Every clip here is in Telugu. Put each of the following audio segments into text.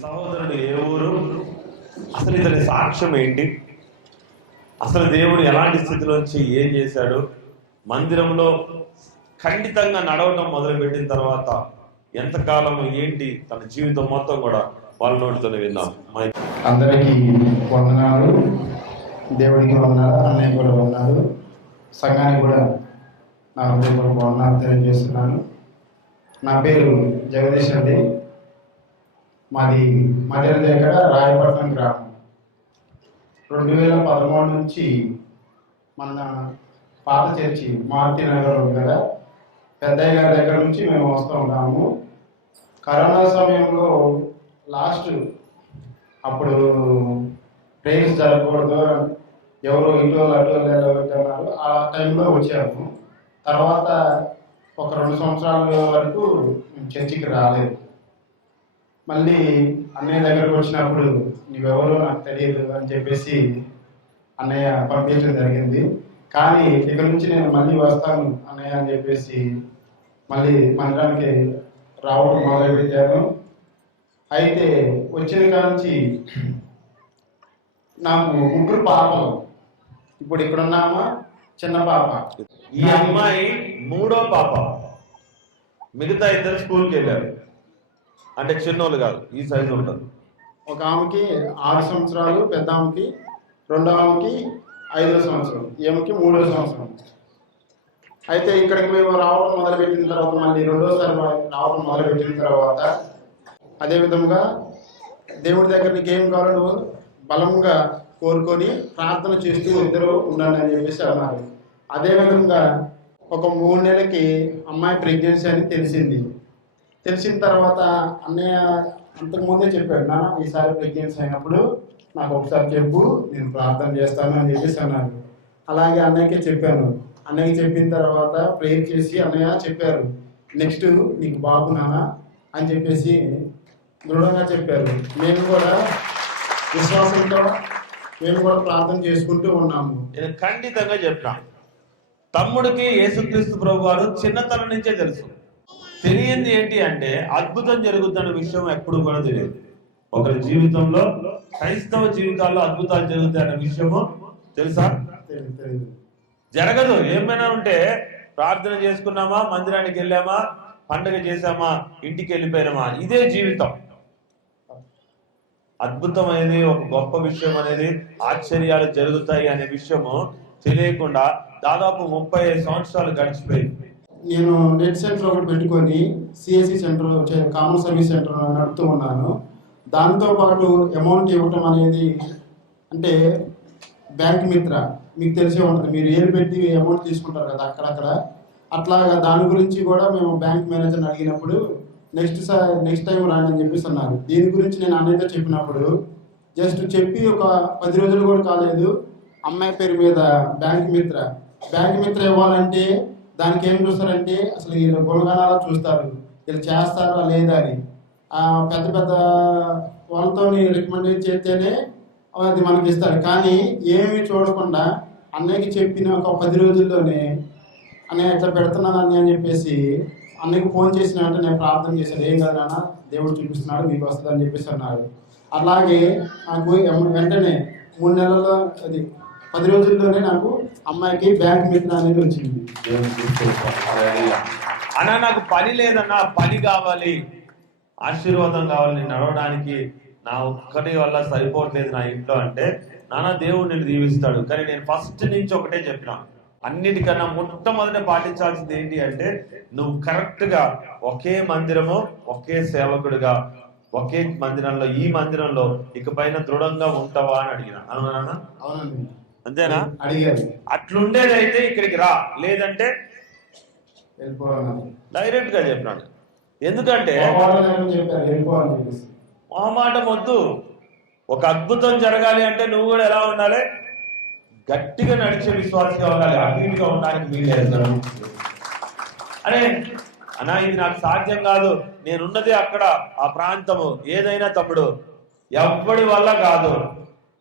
సహోదరుడు ఏ ఊరు, అసలు ఇతని సాక్ష్యం ఏంటి, అసలు దేవుడు ఎలాంటి స్థితిలోంచి ఏం చేశాడు, మందిరంలో ఖండితంగా నడవడం మొదలుపెట్టిన తర్వాత ఎంతకాలం ఏంటి, తన జీవితం మొత్తం కూడా వాళ్ళ నోటితోనే విందాం. అందరికీ వందనాలు. దేవుడికి వందనాలు. అన్నయ్య కూడా వందనాలు. సంఘానికి కూడా నా హృదయపూర్వక వందనాలు తెలియజేస్తున్నాను. నా పేరు జగదీష్ అండి. మాది మధ్య దగ్గర రాయపట్నం గ్రామం. 2013 నుంచి మన పాత చర్చి మారుతి నగర్ ఉంది కదా, పెద్దయ్య గారి దగ్గర నుంచి మేము వస్తూ ఉంటాము. కరోనా సమయంలో లాస్ట్ అప్పుడు ప్రేయర్స్ జరగకూడదు, ఎవరు ఇటు అటు అన్నారు, ఆ టైంలో వచ్చాము. తర్వాత ఒక 2 సంవత్సరాల వరకు చర్చికి రాలేదు. మళ్ళీ అన్నయ్య దగ్గరకు వచ్చినప్పుడు నీవెవరో నాకు తెలియదు అని చెప్పేసి అన్నయ్య పంపించడం జరిగింది. కానీ ఇక్కడ నుంచి నేను మళ్ళీ వస్తాను అన్నయ్య అని చెప్పేసి మళ్ళీ మందిరానికి రావడం మొదలుపెట్టాను. అయితే వచ్చిన కాంచి నాకు 3 పాపలు. ఇప్పుడు ఇక్కడ ఉన్నామా, చిన్న పాప. ఈ అమ్మాయి 3వ పాప. మిగతా 2 స్కూల్కి వెళ్ళారు, అంటే చిన్నోళ్ళు కాదు, ఈ సైజు ఉంటుంది. ఒక ఆమెకి 6 సంవత్సరాలు, పెద్ద ఆమెకి, రెండో ఆమెకి 5వ సంవత్సరం, ఈమెకి 3వ సంవత్సరం. అయితే ఇక్కడికి మేము రావడం మొదలుపెట్టిన తర్వాత, మళ్ళీ 2వసారి రావడం మొదలుపెట్టిన తర్వాత అదేవిధంగా దేవుడి దగ్గర నీకు ఏం కావాలో నువ్వు బలంగా కోరుకొని ప్రార్థన చేస్తూ ఇద్దరు ఉండండి అని చెప్పేసి అన్నారు. అదేవిధంగా ఒక 3 నెలలకి అమ్మాయి ప్రెగ్నెన్సీ అని తెలిసింది. తెలిసిన తర్వాత అన్నయ్య అంతకుముందే చెప్పాడు, నాన్న ఈసారి ప్రెగ్నెన్సీ అయినప్పుడు నాకు ఒకసారి చెప్పు, నేను ప్రార్థన చేస్తాను అని చెప్పేసి అన్నారు. అలాగే అన్నయ్యకే చెప్పాను. అన్నయ్య చెప్పిన తర్వాత ప్రేయర్ చేసి అన్నయ్య చెప్పారు, నెక్స్ట్ నీకు బాబు నాన్న అని చెప్పేసి దృఢంగా చెప్పారు. మేము కూడా విశ్వాసంతో మేము కూడా ప్రార్థన చేసుకుంటూ ఉన్నాము. నేను ఖండితంగా చెప్పినా, తమ్ముడికి యేసుక్రీస్తు ప్రభు వారు చిన్నతనం నుంచే తెలుసు. తెలియంది ఏంటి అంటే అద్భుతం జరుగుతున్న విషయం ఎప్పుడు కూడా తెలియదు. ఒకరి జీవితంలో, క్రైస్తవ జీవితాల్లో అద్భుతాలు జరుగుతాయన్న విషయము తెలుసా? జరగదు. ఏమైనా ఉంటే ప్రార్థన చేసుకున్నామా, మందిరానికి వెళ్ళామా, పండుగ చేసామా, ఇంటికి వెళ్ళిపోయినామా, ఇదే జీవితం. అద్భుతం అనేది, ఒక గొప్ప విషయం అనేది, ఆశ్చర్యాలు జరుగుతాయి అనే విషయము తెలియకుండా దాదాపు 35 సంవత్సరాలు గడిచిపోయింది. నేను నెట్ సెంటర్ ఒకటి పెట్టుకొని CSC centre, common service centre నడుపుతూ ఉన్నాను. దాంతోపాటు అమౌంట్ ఇవ్వటం అనేది, అంటే బ్యాంక్ మిత్ర మీకు తెలిసే ఉంటుంది, మీరు ఏలు పెట్టి అమౌంట్ తీసుకుంటారు కదా అక్కడక్కడ, అట్లాగా దాని గురించి కూడా మేము బ్యాంక్ మేనేజర్ని అడిగినప్పుడు నెక్స్ట్ టైం రాని అని చెప్పేసి అన్నారు. దీని గురించి నేను అన్నయ్యతో చెప్పినప్పుడు జస్ట్ చెప్పి ఒక 10 రోజులు కూడా కాలేదు, అమ్మాయి పేరు మీద బ్యాంక్ మిత్ర ఇవ్వాలంటే దానికి ఏం చూస్తారంటే అసలు వీళ్ళు గుణగణాలు చూస్తారు, వీళ్ళు చేస్తారా లేదా అని. పెద్ద పెద్ద వాళ్ళతో రికమెండ్ చేస్తేనే అది మనకి ఇస్తారు. కానీ ఏమీ చూడకుండా అన్నయ్యకి చెప్పిన ఒక 10 రోజుల్లోనే అన్నయ్య ఇట్లా పెడుతున్నాను అన్నయ్య అని చెప్పేసి అన్నయ్యకి ఫోన్ చేసిన వెంటనే నేను ప్రార్థన చేశాను, ఏం కాదు నాన్న దేవుడు చూపిస్తున్నాడు మీకు వస్తుంది అని చెప్పేసి అన్నారు. అలాగే నాకు వెంటనే 3 నెలల్లో, అది 10 రోజుల్లోనే నాకు అమ్మాయికి బ్యాంక్ మిత్ర అనేది వచ్చింది. అన్నా నాకు పని లేదన్నా, పని కావాలి, ఆశీర్వాదం కావాలి నడవడానికి, నా ఒక్కటి వల్ల సరిపోవట్లేదు నా ఇంట్లో అంటే, నాన్న దేవుడు నిన్ను దీవిస్తాడు. కానీ నేను ఫస్ట్ నుంచి ఒకటే చెప్పిన, అన్నిటికన్నా మొట్టమొదట పాటించాల్సింది ఏంటి అంటే, నువ్వు కరెక్ట్ గా ఒకే మందిరము, ఒకే సేవకుడిగా, ఒకే మందిరంలో, ఈ మందిరంలో ఇకపైన దృఢంగా ఉంటావా అని అడిగిన. అవునా? అవునండి. అంతేనా? అడిగారు. అట్లుండేదైతే ఇక్కడికి రా, లేదంటే డైరెక్ట్ గా చెప్పినాడు. ఎందుకంటే మొహమాటం వద్దు. ఒక అద్భుతం జరగాలి అంటే నువ్వు కూడా ఎలా ఉండాలి, గట్టిగా నడిచే విశ్వాసంగా ఉండాలి. అన్నిటిగా ఉండడానికి వీలేదు. అరే అన్నా ఇది నాకు సాధ్యం కాదు, నేనున్నది అక్కడ ఆ ప్రాంతము, ఏదైనా తమ్ముడు ఎవ్వడి వల్ల కాదు.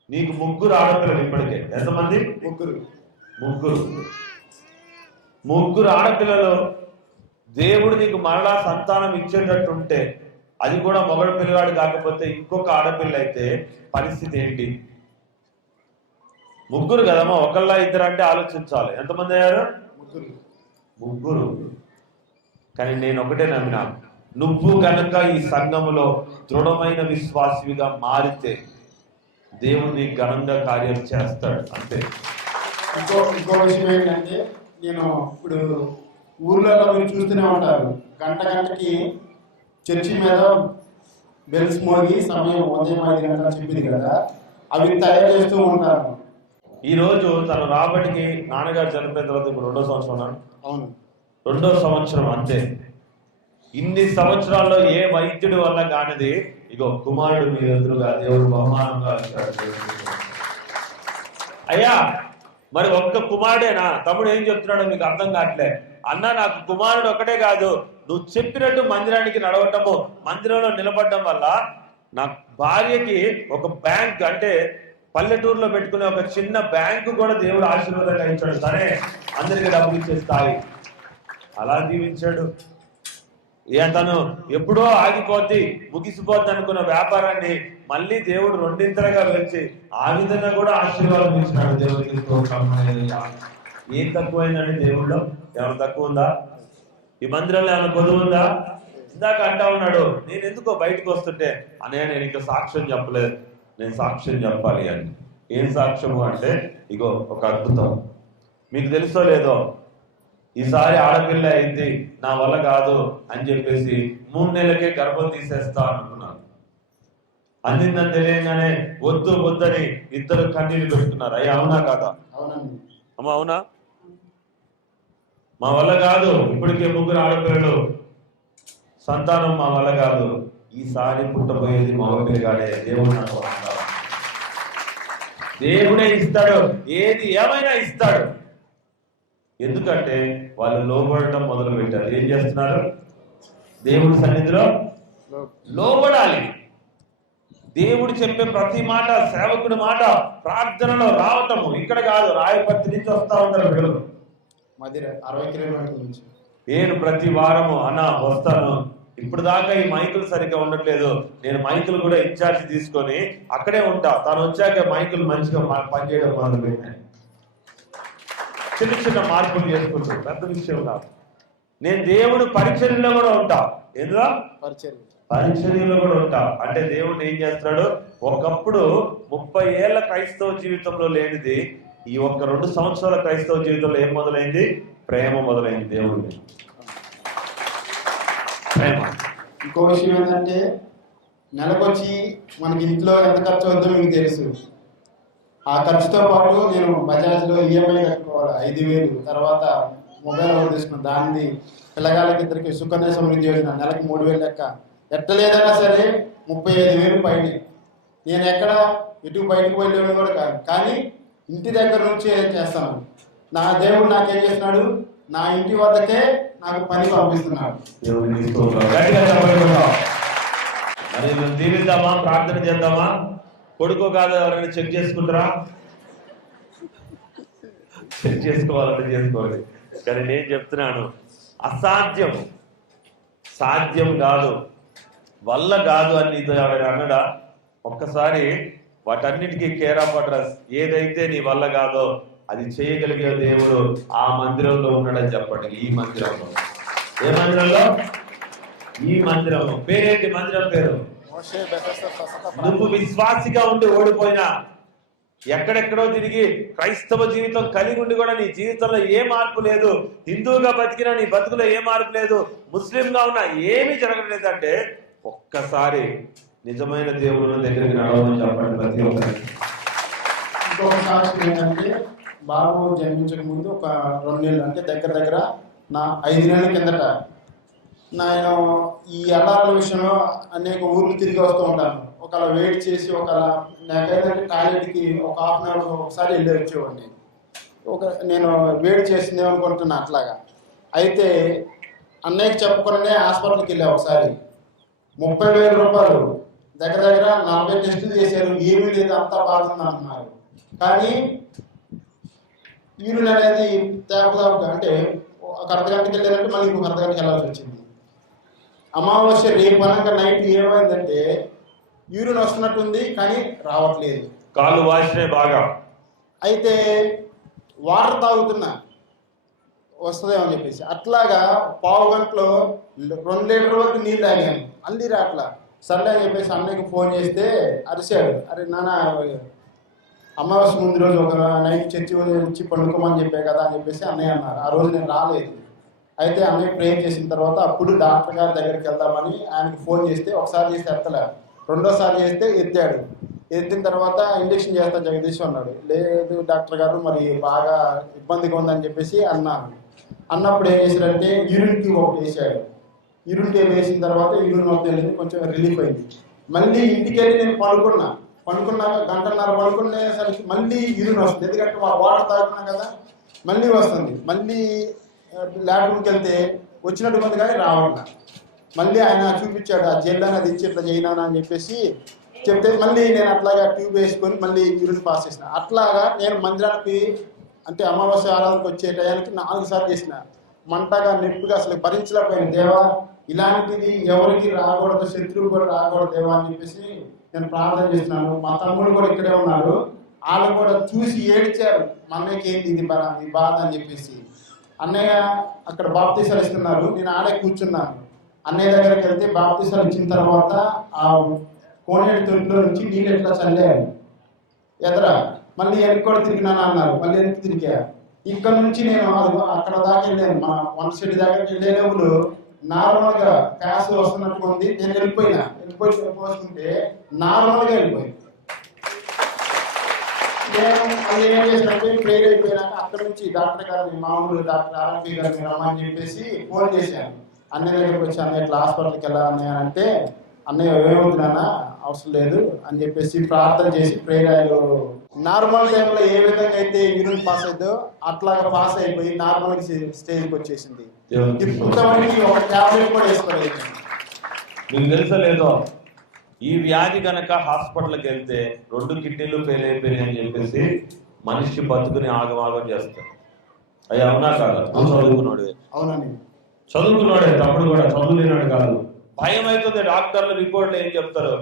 నీకు 3 ఆడపిల్లలు ఇప్పటికే. ఎంతమంది? 3 ఆడపిల్లలు. దేవుడు నీకు మరలా సంతానం ఇచ్చేటట్టుంటే అది కూడా మొగడు పిల్లవాడు కాకపోతే ఇంకొక ఆడపిల్ల అయితే పరిస్థితి ఏంటి? ముగ్గురు కదమ్మా, ఒకళ్ళ ఇద్దరు అంటే ఆలోచించాలి. ఎంతమంది అయ్యారు? ముగ్గురు. కానీ నేను ఒకటే నమ్మినా, నువ్వు కనుక ఈ సంఘములో దృఢమైన విశ్వాసిగా మారితే దేవుని ఘనంగా కార్యం చేస్తాడు. అంతే. ఇంకో విషయం ఏంటంటే, నేను ఇప్పుడు ఊర్లలో మీరు చూస్తూనే ఉంటారు, గంటకి చర్చి మీద బెల్స్ మోగి సమయం ఉదయం 5 గంటలు చెప్పింది కదా, అవి తయారు చేస్తూ ఉంటారు. ఈ రోజు తను రాబడికి నాన్నగారు చనిపోయిన తర్వాత ఇప్పుడు 2వ సంవత్సరం. అవును, 2వ సంవత్సరం. అంతే. ఇన్ని సంవత్సరాల్లో ఏ వైద్యుడి వల్ల కానిది ఇగో కుమారుడు మీ ఎదురుగా దేవుడు బహుమానంగా ఇచ్చాడు. అయ్యా మరి ఒక్క కుమారుడేనా? తమ్ముడు ఏం చెప్తున్నాడో మీకు అర్థం కావట్లే. అన్న నాకు కుమారుడు ఒకటే కాదు, నువ్వు చెప్పినట్టు మందిరానికి నడవటము, మందిరంలో నిలబడడం వల్ల నా భార్యకి ఒక బ్యాంక్, అంటే పల్లెటూరులో పెట్టుకునే ఒక చిన్న బ్యాంకు కూడా దేవుడు ఆశీర్వాదంగా ఇచ్చాడు. సరే అందరికి డబ్బులు ఇచ్చే స్థాయి అలా దీవించాడు. తను ఎప్పుడో ఆగిపోద్ది ముగిసిపోద్ది అనుకున్న వ్యాపారాన్ని మళ్ళీ దేవుడు రెండింతలుగా పెంచి ఆ విధంగా కూడా ఆశీర్వాదం ఇచ్చినాడు. దేవుడికి ఏం తక్కువైందండి దేవుళ్ళు? ఏమైనా తక్కువ ఉందా? ఈ మందిరంలో ఏమైనా కొదువు ఉందా? ఇందాక అంటా ఉన్నాడు, నేను ఎందుకో బయటకు వస్తుంటే అనే నేను ఇంకా సాక్ష్యం చెప్పలేదు, నేను సాక్ష్యం చెప్పాలి అని. ఏం సాక్ష్యము అంటే, ఇగో ఒక అద్భుతం. మీకు తెలుసో లేదో, ఈసారి ఆడపిల్ల అయింది, నా వల్ల కాదు అని చెప్పేసి 3 నెలలకే గర్భం తీసేస్తా అనుకున్నాను. అందిందని తెలియగానే వద్దు వద్దని ఇద్దరు కన్నీళ్ళు పెడుతున్నారు. అయ్యా అవునా కాదా? అమ్మ అవునా? మా వల్ల కాదు, ఇప్పటికే 3 ఆడపిల్లలు, సంతానం మా వల్ల కాదు, ఈసారి పుట్టబోయేది మగపిల్లగాడే. దేవుడు నాకు దేవుడే ఇస్తాడు, ఏది ఏమైనా ఇస్తాడు. ఎందుకంటే వాళ్ళు లోబడటం మొదలు పెట్టారు. ఏం చేస్తున్నారు? దేవుడి సన్నిధిలో లోబడాలి. దేవుడు చెప్పే ప్రతి మాట, సేవకుడి మాట ప్రార్థనలో రావటము. ఇక్కడ కాదు, రాయపర్తి నుంచి వస్తా ఉంటారు పిల్లలు, 60 కిలోమీటర్ల నుంచి. నేను ప్రతి వారము అన్న వస్తాను. ఇప్పుడు దాకా ఈ మైకులు సరిగ్గా ఉండట్లేదు, నేను మైకులు కూడా ఇన్ఛార్జ్ తీసుకొని అక్కడే ఉంటా. తను వచ్చాక మైకులు మంచిగా పనిచేయడం మొదలు పెట్టాను. చిన్న చిన్న మార్పులు చేసుకుంటాను, పెద్ద విషయం కాదు. నేను దేవుడు పరిచర్యలో కూడా ఉంటా. ఎందులో? పరిచర్యలో కూడా ఉంటా. అంటే దేవుడు ఏం చేస్తున్నాడు? ఒకప్పుడు 30 ఏళ్ల క్రైస్తవ జీవితంలో లేనిది ఈ 2 సంవత్సరాల క్రైస్తవ జీవితంలో ఏం మొదలైంది? ప్రేమ మొదలైంది. దేవుడిని ప్రేమ. ఇంకో విషయం ఏంటంటే, నెలకొచ్చి మనకి ఇంట్లో ఎంత ఖర్చు అవుతుందో మీకు తెలుసు. ఆ ఖర్చుతో పాటు నేను బజాజ్లో ఈఎంఐ కట్టుకోవాలి 5,000, తర్వాత మొబైల్ ఒకటి తీసుకున్నాను, దాన్ని పిల్లగాళ్ళకి ఇద్దరికి సుకన్య సమృద్ధి యోజన నెలకి 3,000 లెక్క. ఎట్టలేదన్నా సరే 35,000 పైన. నేను ఎక్కడ ఇటు బయటకు వెళ్ళేవాడిని కూడా కాదు, కానీ ఇంటి దగ్గర నుంచి చేస్తాను. నా దేవుడు నాకేం చేస్తున్నాడు? నా ఇంటి వద్దకే నాకు పని పంపిస్తున్నాడు. దీవిద్దామా? ప్రార్థన చేద్దామా? కొడుకో కాదు ఎవరైనా చెక్ చేసుకుంటారా? చెక్ చేసుకోవాలంటే చేసుకోవాలి. కానీ నేను చెప్తున్నాను, అసాధ్యం సాధ్యం కాదు, వల్ల కాదు అని నీతో ఎవరైనా అన్నాడా? ఒక్కసారి వాటన్నిటికీ కేర్ ఆఫ్ అడ్రస్. ఏదైతే నీ వల్ల కాదో అది చేయగలిగే దేవుడు ఆ మందిరంలో ఉన్నాడని చెప్పండి. ఈ మందిరంలో. ఏ మందిరంలో? ఈ మందిరంలో. పేరేంటి మందిరం పేరు? నువ్వు విశ్వాసిగా ఉండి ఓడిపోయినా, ఎక్కడెక్కడో తిరిగి క్రైస్తవ జీవితం కలిగి ఉండి కూడా నీ జీవితంలో ఏ మార్పు లేదు, హిందువుగా బతికినా నీ బతుకులో ఏ మార్పు లేదు, ముస్లింగా ఉన్నా ఏమీ జరగలేదు అంటే ఒక్కసారి నిజమైన దేవుడు దగ్గరికి నడవమని చెప్పండి ప్రతి ఒక్కరికి. ఇంకొక సాక్షి ఏంటంటే, బాబు జన్మించక ముందు ఒక 2 నెలలు, అంటే దగ్గర నా 5 నెలల కిందట నేను ఈ అల్లాల విషయంలో అనేక ఊర్లు తిరిగి వస్తూ ఉంటాను. ఒకవేళ వెయిట్ చేసి, ఒకవేళ నాకైతే టాయిలెట్కి ఒక 1/2 అవర్ ఒకసారి వెళ్ళి వచ్చేవాడిని. నేను వెయిట్ చేసింది అనుకుంటున్నా అట్లాగా. అయితే అన్నయ్యకి చెప్పుకునే హాస్పిటల్కి వెళ్ళా. ఒకసారి 30,000 రూపాయలు, దగ్గర 40 టెస్టులు చేశారు, ఏమీ లేదు, అంతా బాగుంది అంటున్నారు. కానీ యూరిన్ అనేది తేపదాపుగా, అంటే ఒక 1/2 గంటకి వెళ్ళారంటే మళ్ళీ ఇంకొక 1/2 గంటకి వెళ్ళాల్సి వచ్చింది. అమావాస్య రేపు అనగా నైట్ ఏమైందంటే యూరిన్ వస్తున్నట్టుంది కానీ రావట్లేదు, కాళ్ళు వాసినాయి బాగా. అయితే వాటర్ తాగుతున్నా వస్తుందేమో అని చెప్పేసి అట్లాగా పావు గంటలో 2 లీటర్ వరకు నీళ్ళు తాగాను, మళ్ళీ రాట్లా. సర్లే అని చెప్పేసి అన్నయ్యకి ఫోన్ చేస్తే అరిశాడు, అరే నాన్న అమావాస్య ముందు రోజు ఒక నైట్ చర్చి వచ్చి పండుకోమని చెప్పే కదా అని చెప్పేసి అన్నయ్య అన్నారు. ఆ రోజు నేను రాలేదు. అయితే అన్నయ్య ప్రేయర్ చేసిన తర్వాత అప్పుడు డాక్టర్ గారి దగ్గరికి వెళ్దామని ఆయనకి ఫోన్ చేస్తే ఒకసారి చేస్తే ఎత్తలే, రెండోసారి చేస్తే ఎత్తాడు. ఎత్తిన తర్వాత ఇంజక్షన్ చేస్తా జగదీష్ అన్నాడు. లేదు డాక్టర్ గారు మరి బాగా ఇబ్బందిగా ఉందని చెప్పేసి అన్నాను. అన్నప్పుడు ఏం చేశాడంటే యూరిన్ ట్యూబ్ ఒకటి వేసాడు. యూరిన్ ట్యూబ్ వేసిన తర్వాత యూరిన్ మొత్తం వెళ్ళింది, కొంచెం రిలీఫ్ అయింది. మళ్ళీ ఇంటికి వెళ్ళి నేను పడుకున్నాక గంటన్నర పడుకునేసరికి మళ్ళీ యూరిన్ వస్తుంది, ఎందుకంటే వాటర్ తాగుతున్నా కదా, మళ్ళీ వస్తుంది. మళ్ళీ ల్యాబ్రూమ్కి వెళ్తే వచ్చినట్టు ఉంది కానీ రావట్లా. మళ్ళీ ఆయన చూపించాడు, ఆ జెల్ అనేది ఇచ్చి ఇట్లా చేయనా అని చెప్పేసి చెప్తే మళ్ళీ నేను అట్లాగా ట్యూబ్ వేసుకొని మళ్ళీ యూరిన్ పాస్ చేసిన. అట్లాగా నేను మందిరానికి అంటే అమావాస్య ఆరాధనకు వచ్చే టయానికి 4 సార్లు చేసిన. మంటగా నొప్పిగా అసలు భరించలేకపోయాను. దేవా ఇలాంటిది ఎవరికి రాకూడదు, శత్రువు కూడా రాకూడదు దేవా అని చెప్పేసి నేను ప్రార్థన చేస్తున్నాను. మా తమ్ముడు కూడా ఇక్కడే ఉన్నారు, వాళ్ళు కూడా చూసి ఏడ్చారు, మా అన్నయ్యకి ఏంటి ఇది బాధ అని చెప్పేసి. అన్నయ్య అక్కడ బాప్తీసాలు ఇస్తున్నారు, నేను ఆడే కూర్చున్నాను. అన్నయ్య దగ్గరికి వెళ్తే బాప్తీసాలు ఇచ్చిన తర్వాత ఆ కోనేటి తొట్టిలో నుంచి నీళ్ళు ఎట్లా చల్లారు ఎదరా, మళ్ళీ వెనక్కి కూడా తిరిగినాను అన్నారు, మళ్ళీ వెనక్కి తిరిగా. ఇక్కడ నుంచి నేను అక్కడ దాకా వెళ్ళాను, మా 1 సెట్ దగ్గరికి వెళ్ళే లోపల నార్మల్గా క్యాస్ వస్తున్నట్టు ఉంది. నేను వెళ్ళిపోయి పోసుకుంటే నార్మల్గా వెళ్ళిపోయింది. నేను మళ్ళీ ఏం చేసినట్టు ప్రేర్ అయిపోయినాక అక్కడ నుంచి డాక్టర్ గారిని మామూలు డాక్టర్ ఆర్ఎంపీ గారిని రమ్మని చెప్పేసి ఫోన్ చేశాను. అన్నయ్య దగ్గరికి వచ్చి అన్నయ్య ఇట్లా హాస్పిటల్కి వెళ్ళాలని అంటే అన్నయ్య ఏమవుతున్నానా అవసరం లేదు అని చెప్పేసి ప్రార్థన చేసి ప్రేయర్ నార్మల్ టైంలో ఏ విధంగా అయితే యూరిన్ పాస్ అయిందో అట్లాగా పాస్ అయిపోయి నార్మల్ స్టేజ్కి వచ్చేసింది. ఇంతమందికి ఒక టాబ్లెట్ కూడా వేసుకోలేదు. మీకు తెలుసా లేదో, ఈ వ్యాధి కనుక హాస్పిటల్కి వెళ్తే 2 కిడ్నీలు ఫెయిల్ అయిపోయినాయి అని చెప్పేసి మనిషి బతుకుని ఆగమాగం చేస్తారు. అయ్యి అవునా కాదు? చదువుకున్నాడు. అవునండి, చదువుకున్నాడే, తప్పుడు కూడా చదువులేనాడు కాదు. భయం అవుతుంది. డాక్టర్ల రిపోర్ట్లు ఏం చెప్తారు?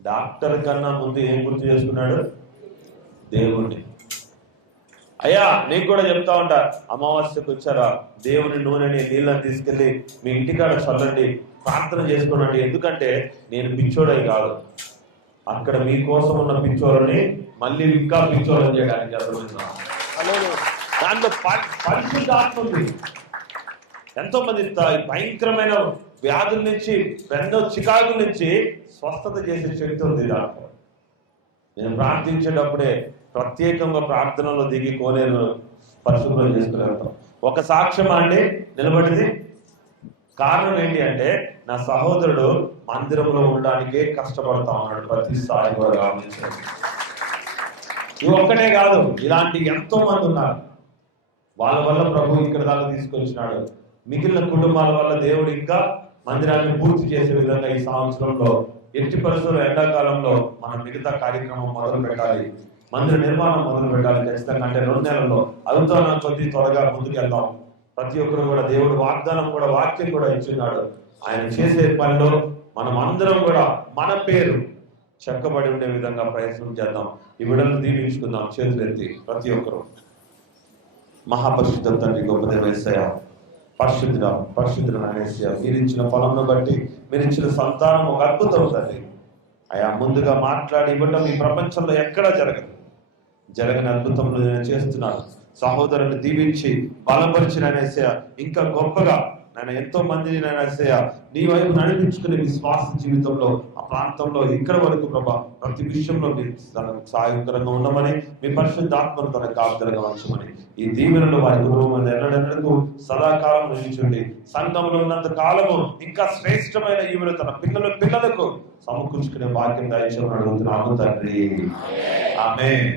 డాక్టర్ కన్నా ముందు ఏం గుర్తు చేసుకున్నాడు? దేవుణ్ణి. అయ్యా నీకు కూడా చెప్తా ఉంటా, అమావాస్యకు వచ్చారా దేవుని నూనెని నీళ్ళని తీసుకెళ్లి మీ ఇంటికాడ చల్లండి, ప్రార్థన చేసుకోనండి. ఎందుకంటే నేను పిచ్చోడై కాదు, అక్కడ మీకోసం ఉన్న పిచ్చోళ్ళని మళ్ళీ ఇంకా పిచ్చోళ్ళని చేయడానికి అర్థమైందా? దాంట్లో పరిశుద్ధాత్మ ఉంది. ఎంతో మంది భయంకరమైన వ్యాధుల నుంచి, చికాకుల నుంచి స్వస్థత చేసే శక్తి ఉంది దాంట్లో. నేను ప్రార్థించేటప్పుడే ప్రత్యేకంగా ప్రార్థనలో దిగి కోనేరు పరిశుభ్రం చేసుకుని వెళ్తాం. ఒక సాక్ష్యం అండి నిలబడింది. కారణం ఏంటి అంటే నా సహోదరుడు మందిరంలో ఉండడానికే కష్టపడతా ఉన్నాడు ప్రతిసారి కూడా గమనించాడు. ఇవి ఒక్కటే కాదు, ఇలాంటి ఎంతో మంది ఉన్నారు. వాళ్ళ వల్ల ప్రభు ఇక్కడ దాకా తీసుకొచ్చినాడు. మిగిలిన కుటుంబాల వల్ల దేవుడు ఇంకా మందిరాన్ని పూర్తి చేసే విధంగా ఈ సంవత్సరంలో ఎట్టి పరిస్థితుల్లో ఎండాకాలంలో మనం మిగతా కార్యక్రమం మొదలు పెట్టాలి, మందిర నిర్మాణం మొదలు పెట్టాలి ఖచ్చితంగా. అంటే 2 నెలల్లో అవుతున్న కొద్ది త్వరగా ముందుకు వెళ్దాం. ప్రతి ఒక్కరు కూడా దేవుడు వాగ్దానం కూడా వాక్యం కూడా ఇచ్చున్నాడు. ఆయన చేసే పనిలో మనం అందరం కూడా మన పేరు చెక్కబడి ఉండే విధంగా ప్రయత్నం చేద్దాం. ఈ విడలను దీవించుకుందాం. చేతులెత్తి ప్రతి ఒక్కరు. మహాపరిశుద్ధ తండ్రి, గొప్ప దేవ యేసయ్య, పరిశుద్ధుడు అనేసి మీరు ఇచ్చిన ఫలంను బట్టి, మీరు ఇచ్చిన సంతానం ఒక అద్భుతం తండ్రి. అయా ముందుగా మాట్లాడి ఇవ్వటం ఈ ప్రపంచంలో ఎక్కడా జరగని అద్భుతంలో నేను చేస్తున్నాను. సహోదరుని దీవించి బలపరిచిన అనేసయ ఇంకా గొప్పగా నేను ఎంతో మందిని నేనేసయ నీ వైపు నడిపించుకునే విశ్వాస జీవితంలో ఆ ప్రాంతంలో ఇక్కడ వరకు ప్రభా ప్రతి విషయంలో మీరు సహాయకరంగా ఉండమని, మీ పరిశుద్ధాత్మను తన కాపుదలగా ఉంచమని, ఈ దీవెనలు వారి కుటుంబం ఎన్నడెన్నడకు సదాకాలం నిలిచిండి. సంఘంలో ఉన్నంత కాలము ఇంకా శ్రేష్టమైన ఈవులు తన పిల్లలకు సమకూర్చుకునే భాగ్యం దయచేయమని అడుగుతున్నాము తండ్రి. ఆమేన్.